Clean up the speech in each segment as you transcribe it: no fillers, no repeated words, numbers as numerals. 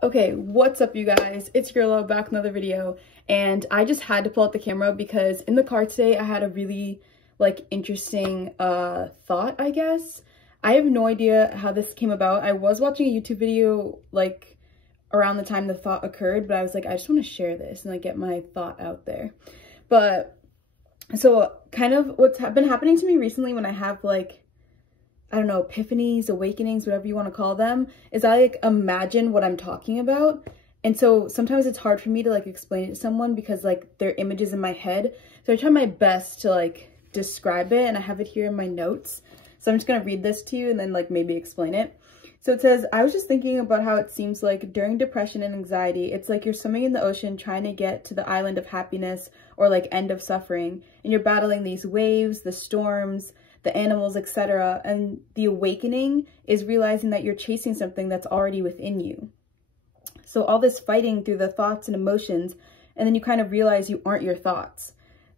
Okay, what's up you guys? It's your girl back with another video, and I just had to pull out the camera because in the car today I had a really interesting thought, I guess. I have no idea how this came about. I was watching a YouTube video around the time the thought occurred, but I was like, I just want to share this and get my thought out there. But so kind of what's been happening to me recently when I have I don't know, epiphanies, awakenings, whatever you want to call them, is I imagine what I'm talking about. And so sometimes it's hard for me to explain it to someone because their images in my head. So I try my best to describe it, and I have it here in my notes. So I'm just going to read this to you and then maybe explain it. So it says, I was just thinking about how it seems like during depression and anxiety, it's like you're swimming in the ocean trying to get to the island of happiness or end of suffering. And you're battling these waves, the storms, the animals, etc. And the awakening is realizing that you're chasing something that's already within you. So all this fighting through the thoughts and emotions, and then you kind of realize you aren't your thoughts.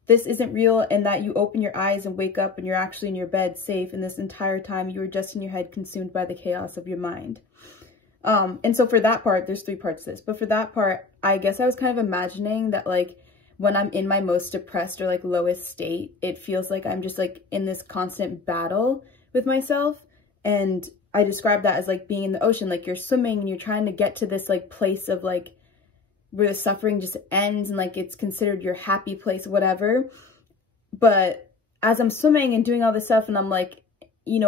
This isn't real, and that you open your eyes and wake up and you're actually in your bed safe, and this entire time you were just in your head consumed by the chaos of your mind. And so for that part, there's 3 parts to this, but for that part, I guess I was kind of imagining that when I'm in my most depressed or lowest state, it feels like I'm just in this constant battle with myself. And I describe that as being in the ocean, you're swimming and you're trying to get to this place of where the suffering just ends and it's considered your happy place, whatever. But as I'm swimming and doing all this stuff and I'm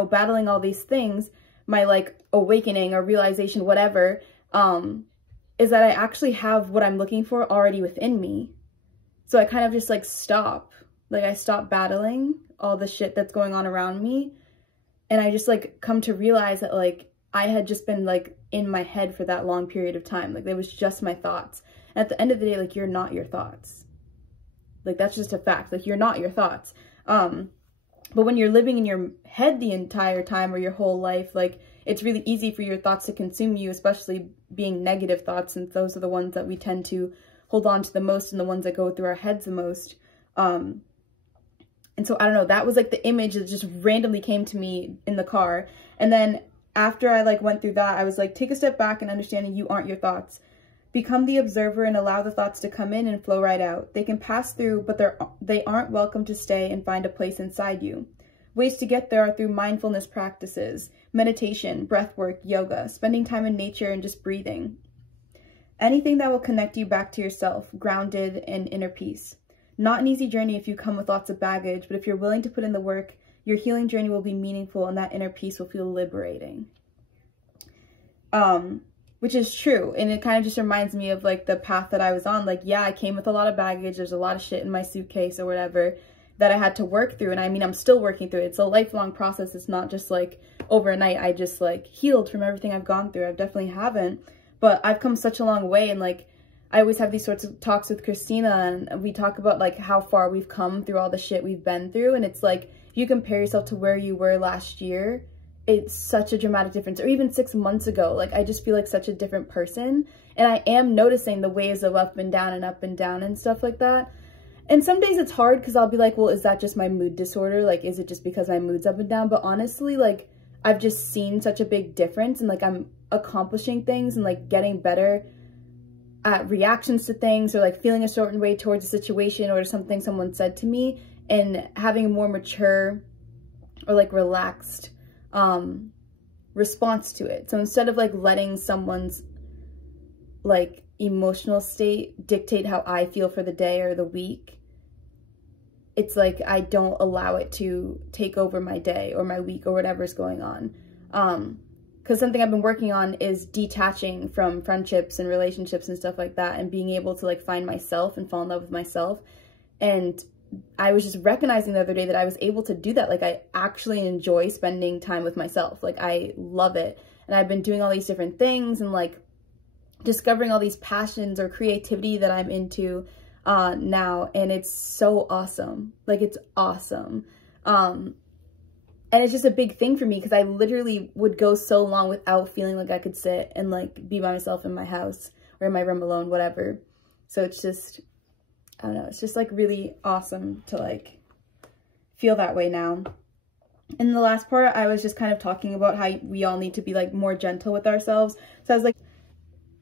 battling all these things, my awakening or realization, whatever, is that I actually have what I'm looking for already within me. So I kind of just stop. I stop battling all the shit that's going on around me. And I just come to realize that I had just been in my head for that long period of time. It was just my thoughts. And at the end of the day, you're not your thoughts. That's just a fact. You're not your thoughts. But when you're living in your head the entire time or your whole life, it's really easy for your thoughts to consume you, especially being negative thoughts. And those are the ones that we tend to hold on to the most and the ones that go through our heads the most. And so I don't know, that was the image that just randomly came to me in the car. And then after I went through that, I was take a step back and understanding you aren't your thoughts. Become the observer and allow the thoughts to come in and flow right out. They can pass through, but they aren't welcome to stay and find a place inside you. Ways to get there are through mindfulness practices, meditation, breath work, yoga, spending time in nature, and just breathing. Anything that will connect you back to yourself, grounded in inner peace. Not an easy journey if you come with lots of baggage, but if you're willing to put in the work, your healing journey will be meaningful and that inner peace will feel liberating. Which is true. And it kind of just reminds me of the path that I was on. Yeah, I came with a lot of baggage. There's a lot of shit in my suitcase or whatever that I had to work through. And I mean, I'm still working through it. It's a lifelong process. It's not just overnight. I just healed from everything I've gone through. I definitely haven't. But I've come such a long way, and I always have these sorts of talks with Christina, and we talk about how far we've come through all the shit we've been through, and it's if you compare yourself to where you were last year, it's such a dramatic difference. Or even 6 months ago, I just feel such a different person, and I am noticing the waves of up and down and stuff like that. And some days it's hard because I'll be well, is that just my mood disorder? Is it just because my mood's up and down? But honestly, I've just seen such a big difference, and I'm accomplishing things and getting better at reactions to things, or feeling a certain way towards a situation or something someone said to me, and having a more mature or relaxed response to it. So instead of letting someone's emotional state dictate how I feel for the day or the week, it's I don't allow it to take over my day or my week or whatever's going on. Because something I've been working on is detaching from friendships and relationships and stuff like that, and being able to find myself and fall in love with myself. And I was just recognizing the other day that I was able to do that. I actually enjoy spending time with myself. I love it. And I've been doing all these different things and discovering all these passions or creativity that I'm into now. And it's so awesome. It's awesome. And it's just a big thing for me because I literally would go so long without feeling I could sit and be by myself in my house or in my room alone, whatever. So it's just, I don't know, it's just really awesome to feel that way now. In the last part, I was just kind of talking about how we all need to be more gentle with ourselves. So I was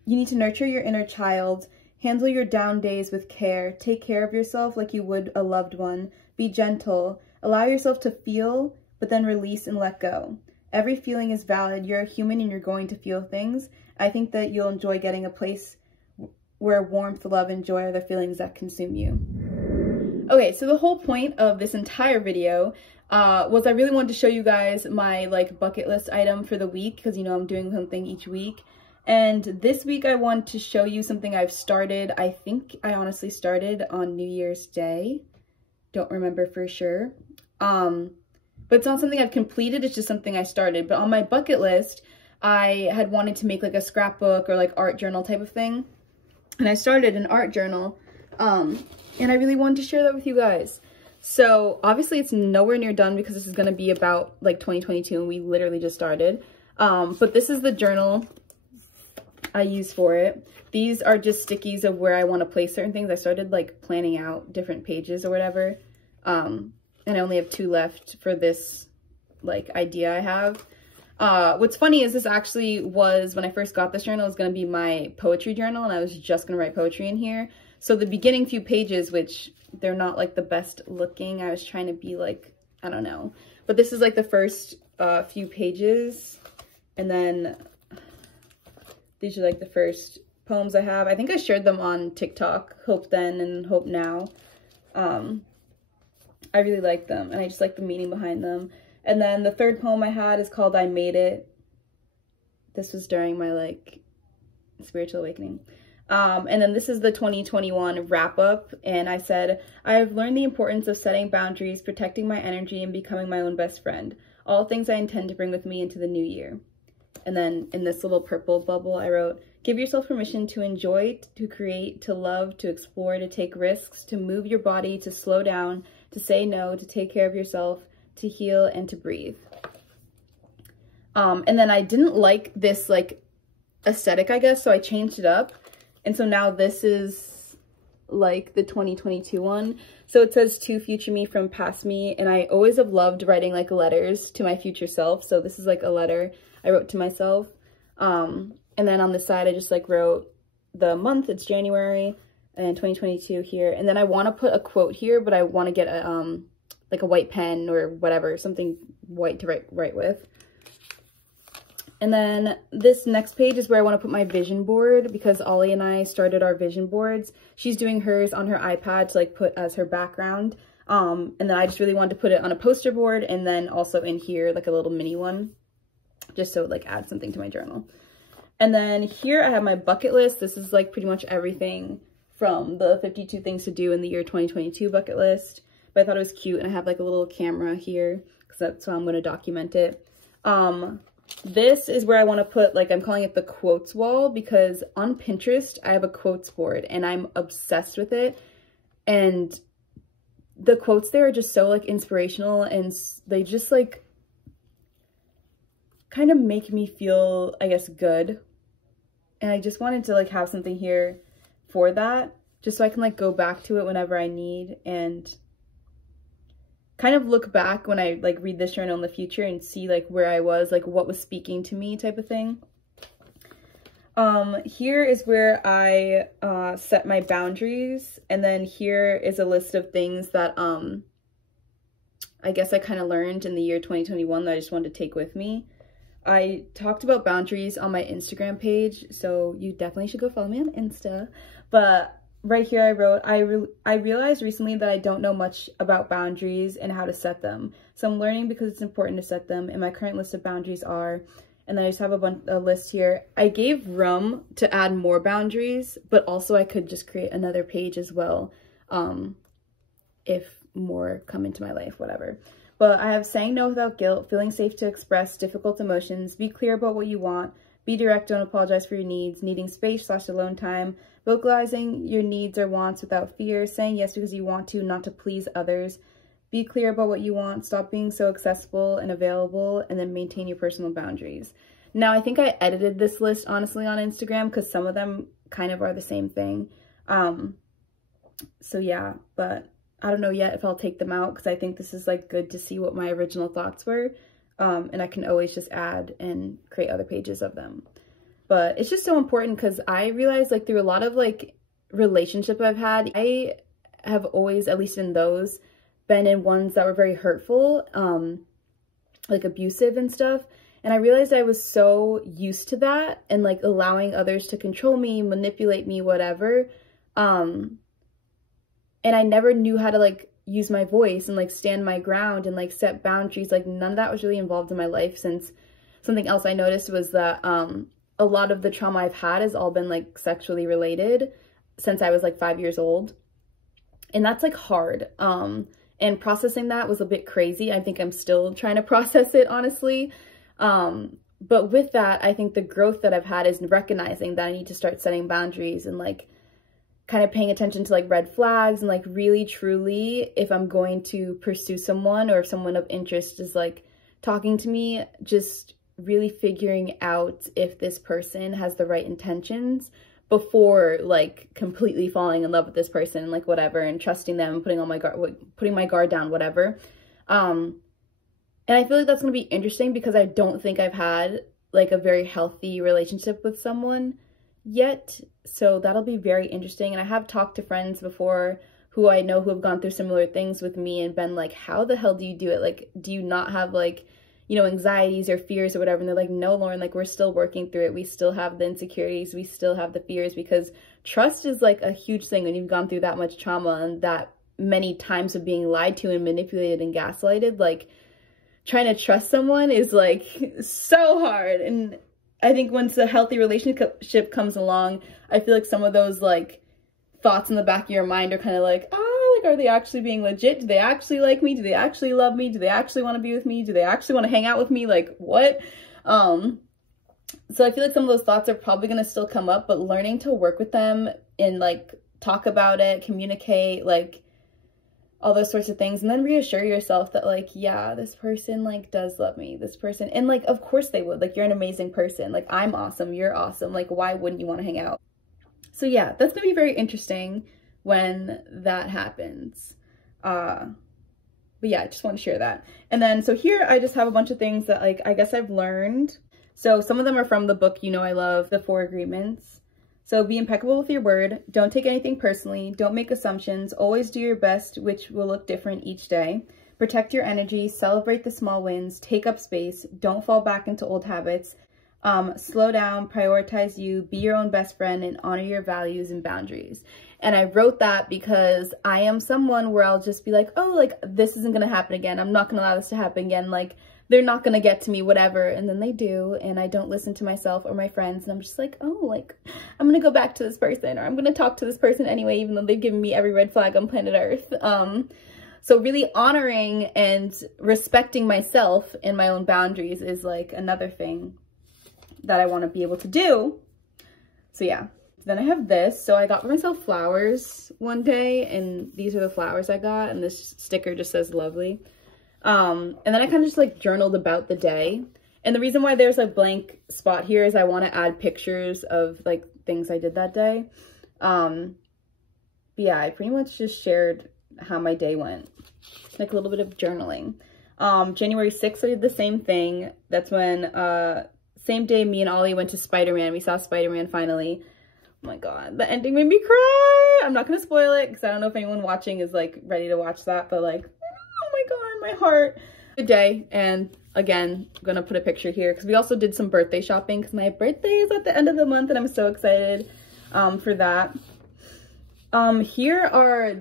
You need to nurture your inner child, handle your down days with care, take care of yourself like you would a loved one, be gentle, allow yourself to feel, but then release and let go. Every feeling is valid. You're a human and you're going to feel things. I think that you'll enjoy getting a place where warmth, love, and joy are the feelings that consume you. Okay, so the whole point of this entire video was I really wanted to show you guys my like bucket list item for the week, because you know I'm doing something each week. And this week I want to show you something I've started. I think I honestly started on New Year's Day. Don't remember for sure. But it's not something I've completed, it's just something I started. But on my bucket list, I had wanted to make like a scrapbook or like art journal type of thing. And I started an art journal. And I really wanted to share that with you guys. So obviously it's nowhere near done because this is going to be about like 2022 and we literally just started. But this is the journal I use for it. These are just stickies of where I want to place certain things. I started like planning out different pages or whatever. And I only have 2 left for this like idea I have. What's funny is this actually was, when I first got this journal, it was going to be my poetry journal and I was just going to write poetry in here. So the beginning few pages, which they're not like the best looking, I was trying to be like, I don't know. But this is like the first few pages. And then these are like the first poems I have. I think I shared them on TikTok, Hope Then and Hope Now. I really like them and I just like the meaning behind them. And then the third poem I had is called I Made It. This was during my like spiritual awakening. And then this is the 2021 wrap up. And I said, I have learned the importance of setting boundaries, protecting my energy, and becoming my own best friend. All things I intend to bring with me into the new year. And then in this little purple bubble, I wrote, give yourself permission to enjoy, to create, to love, to explore, to take risks, to move your body, to slow down, to say no, to take care of yourself, to heal, and to breathe. And then I didn't like this like aesthetic, I guess, so I changed it up. And so now this is like the 2022 one. So it says to future me from past me. And I always have loved writing like letters to my future self. So this is like a letter I wrote to myself. And then on the side, I just like wrote the month, it's January, and 2022 here. And then I want to put a quote here, but I want to get a, like a white pen or whatever, something white to write with. And then this next page is where I want to put my vision board, because Ollie and I started our vision boards. She's doing hers on her iPad to like put as her background. And then I just really wanted to put it on a poster board and then also in here, like a little mini one, just so it like adds something to my journal. And then here I have my bucket list. This is like pretty much everything from the 52 things to do in the year 2022 bucket list. But I thought it was cute, and I have like a little camera here because that's how I'm going to document it. This is where I want to put, like, I'm calling it the quotes wall, because on Pinterest, I have a quotes board and I'm obsessed with it. And the quotes there are just so like inspirational, and they just like kind of make me feel, I guess, good. And I just wanted to like have something here for that, just so I can like go back to it whenever I need and kind of look back when I like read this journal in the future and see like where I was, like what was speaking to me type of thing. Here is where I set my boundaries, and then here is a list of things that I guess I kind of learned in the year 2021 that I just wanted to take with me. I talked about boundaries on my Instagram page, so you definitely should go follow me on Insta. But right here I wrote, I realized recently that I don't know much about boundaries and how to set them. So I'm learning because it's important to set them, and my current list of boundaries are, and then I just have a list here. I gave room to add more boundaries, but also I could just create another page as well if more come into my life, whatever. But I have saying no without guilt, feeling safe to express difficult emotions, be clear about what you want, be direct, don't apologize for your needs, needing space/alone time, vocalizing your needs or wants without fear, saying yes because you want to, not to please others, be clear about what you want, stop being so accessible and available, and then maintain your personal boundaries. Now, I think I edited this list, honestly, on Instagram because some of them kind of are the same thing. So yeah, but I don't know yet if I'll take them out because I think this is like good to see what my original thoughts were. And I can always just add and create other pages of them. but it's just so important because I realized like through a lot of like relationship I've had, I have always, at least in those, been in ones that were very hurtful, like abusive and stuff. And I realized I was so used to that and like allowing others to control me, manipulate me, whatever. And I never knew how to like use my voice and like stand my ground and like set boundaries. Like none of that was really involved in my life, since something else I noticed was that a lot of the trauma I've had has all been like sexually related since I was like 5 years old. And that's like hard. And processing that was a bit crazy. I think I'm still trying to process it, honestly. But with that, I think the growth that I've had is recognizing that I need to start setting boundaries and like kind of paying attention to like red flags and like really truly, if I'm going to pursue someone or if someone of interest is like talking to me, just really figuring out if this person has the right intentions before like completely falling in love with this person, like whatever, and trusting them, putting my guard down, whatever. And I feel like that's going to be interesting because I don't think I've had like a very healthy relationship with someone yet. So that'll be very interesting. And I have talked to friends before who I know who have gone through similar things with me and been like, how the hell do you do it? Like, do you not have like, you know, anxieties or fears or whatever? And they're like, no, Lauren, like we're still working through it. We still have the insecurities. We still have the fears, because trust is like a huge thing when you've gone through that much trauma and that many times of being lied to and manipulated and gaslighted. Like trying to trust someone is like so hard. And I think once a healthy relationship comes along, I feel like some of those like thoughts in the back of your mind are kind of like, oh, like, are they actually being legit? Do they actually like me? Do they actually love me? Do they actually want to be with me? Do they actually want to hang out with me? Like what? So I feel like some of those thoughts are probably going to still come up, but learning to work with them and like talk about it, communicate, like all those sorts of things, and then reassure yourself that like, yeah, this person like does love me, this person, and like of course they would, like you're an amazing person, like I'm awesome, you're awesome, like why wouldn't you want to hang out? So yeah, that's gonna be very interesting when that happens. But yeah, I just want to share that. And then so here I just have a bunch of things that like I guess I've learned. So some of them are from the book You Know I Love, The 4 Agreements. So be impeccable with your word. Don't take anything personally. Don't make assumptions. Always do your best, which will look different each day. Protect your energy. Celebrate the small wins. Take up space. Don't fall back into old habits. Slow down. Prioritize you. Be your own best friend and honor your values and boundaries. And I wrote that because I am someone where I'll just be like, oh, like this isn't going to happen again. I'm not going to allow this to happen again. Like they're not going to get to me, whatever. And then they do. And I don't listen to myself or my friends. And I'm just like, oh, like, I'm going to go back to this person, or I'm going to talk to this person anyway, even though they've given me every red flag on planet Earth. So really honoring and respecting myself and my own boundaries is like another thing that I want to be able to do. So yeah. Then I have this. So I got for myself flowers one day, and these are the flowers I got. And this sticker just says lovely. And then I kind of just like journaled about the day. And the reason why there's a blank spot here is I want to add pictures of like things I did that day. But yeah, I pretty much just shared how my day went, like a little bit of journaling. January 6th, I did the same thing. That's when, same day me and Ollie went to Spider-Man. We saw Spider-Man finally. Oh my God, the ending made me cry. I'm not going to spoil it because I don't know if anyone watching is like ready to watch that, but like, oh my God, my heart. Good day. And again, I'm going to put a picture here because we also did some birthday shopping because my birthday is at the end of the month and I'm so excited for that.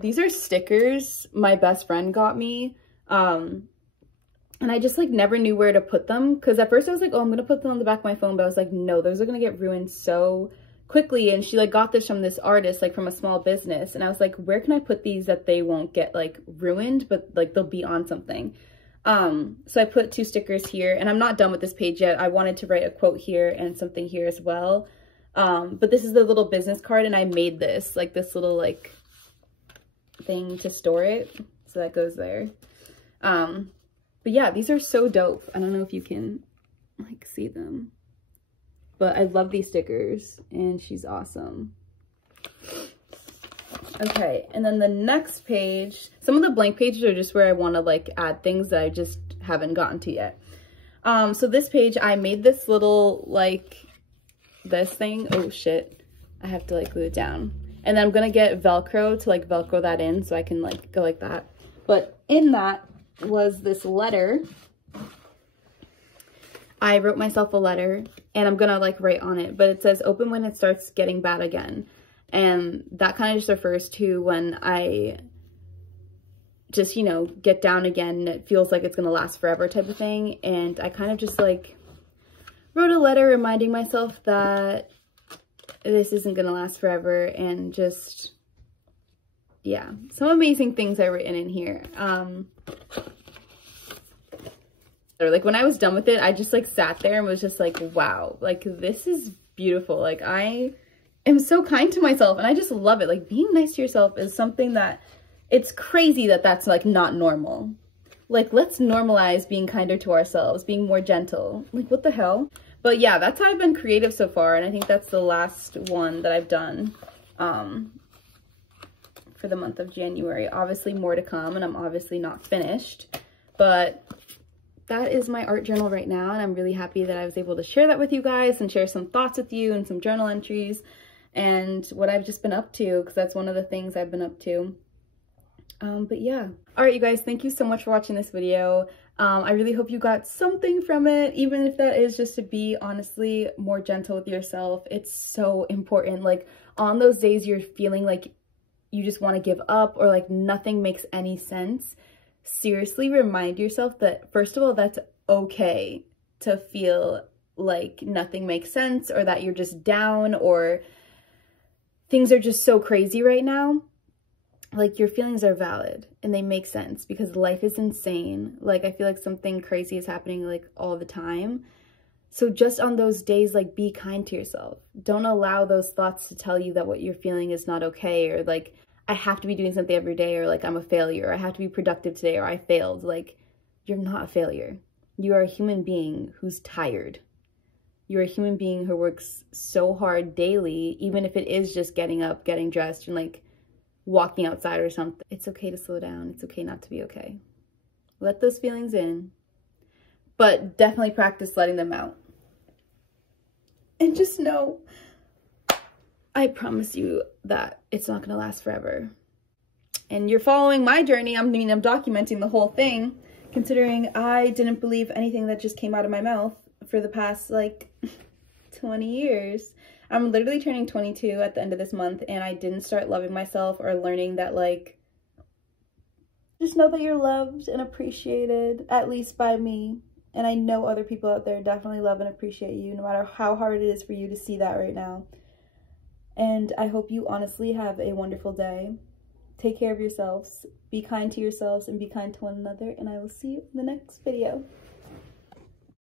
These are stickers my best friend got me. And I just like never knew where to put them because at first I was like, oh, I'm going to put them on the back of my phone. But I was like, no, those are going to get ruined so quickly. And she like got this from this artist, like from a small business. And I was like, where can I put these that they won't get like ruined, but like they'll be on something. So I put 2 stickers here, and I'm not done with this page yet. I wanted to write a quote here and something here as well. But this is the little business card, and I made this, like this little like thing to store it. So that goes there. But yeah, these are so dope. I don't know if you can like see them, but I love these stickers and she's awesome. Okay, and then the next page, some of the blank pages are just where I want to like add things that I just haven't gotten to yet. So this page, I made this little like this thing. Oh shit, I have to like glue it down. And then I'm gonna get Velcro to like Velcro that in so I can like go like that. But in that was this letter. I wrote myself a letter and I'm gonna like write on it, but it says open when it starts getting bad again. And that kind of just refers to when I just, you know, get down again and it feels like it's gonna last forever type of thing. And I kind of just like wrote a letter reminding myself that this isn't gonna last forever, and just, yeah, some amazing things I've written in here. Like when I was done with it, I just like sat there and was just like, wow, like this is beautiful. Like I am so kind to myself and I just love it. Like being nice to yourself is something that, it's crazy that that's like not normal. Like let's normalize being kinder to ourselves, being more gentle. Like what the hell? But yeah, that's how I've been creative so far. And I think that's the last one that I've done for the month of January. Obviously more to come, and I'm obviously not finished, but that is my art journal right now. And I'm really happy that I was able to share that with you guys and share some thoughts with you and some journal entries and what I've just been up to, because that's one of the things I've been up to. But yeah. All right, you guys, thank you so much for watching this video. I really hope you got something from it, even if that is just to be honestly more gentle with yourself. It's so important. Like on those days you're feeling like you just want to give up or like nothing makes any sense, seriously remind yourself that first of all, that's okay to feel like nothing makes sense or that you're just down or things are just so crazy right now. Like your feelings are valid and they make sense because life is insane. Like I feel like something crazy is happening like all the time. So just on those days, like be kind to yourself. Don't allow those thoughts to tell you that what you're feeling is not okay, or like I have to be doing something every day, or like I'm a failure, or I have to be productive today, or I failed. Like you're not a failure. You are a human being who's tired. You're a human being who works so hard daily, even if it is just getting up, getting dressed, and like walking outside or something. It's okay to slow down. It's okay not to be okay. Let those feelings in, but definitely practice letting them out. And just know, I promise you that it's not going to last forever. And you're following my journey. I'm documenting the whole thing, considering I didn't believe anything that just came out of my mouth for the past like 20 years. I'm literally turning 22 at the end of this month, and I didn't start loving myself or learning that, like, just know that you're loved and appreciated, at least by me. And I know other people out there definitely love and appreciate you, no matter how hard it is for you to see that right now. And I hope you honestly have a wonderful day. Take care of yourselves, be kind to yourselves, and be kind to one another. And I will see you in the next video.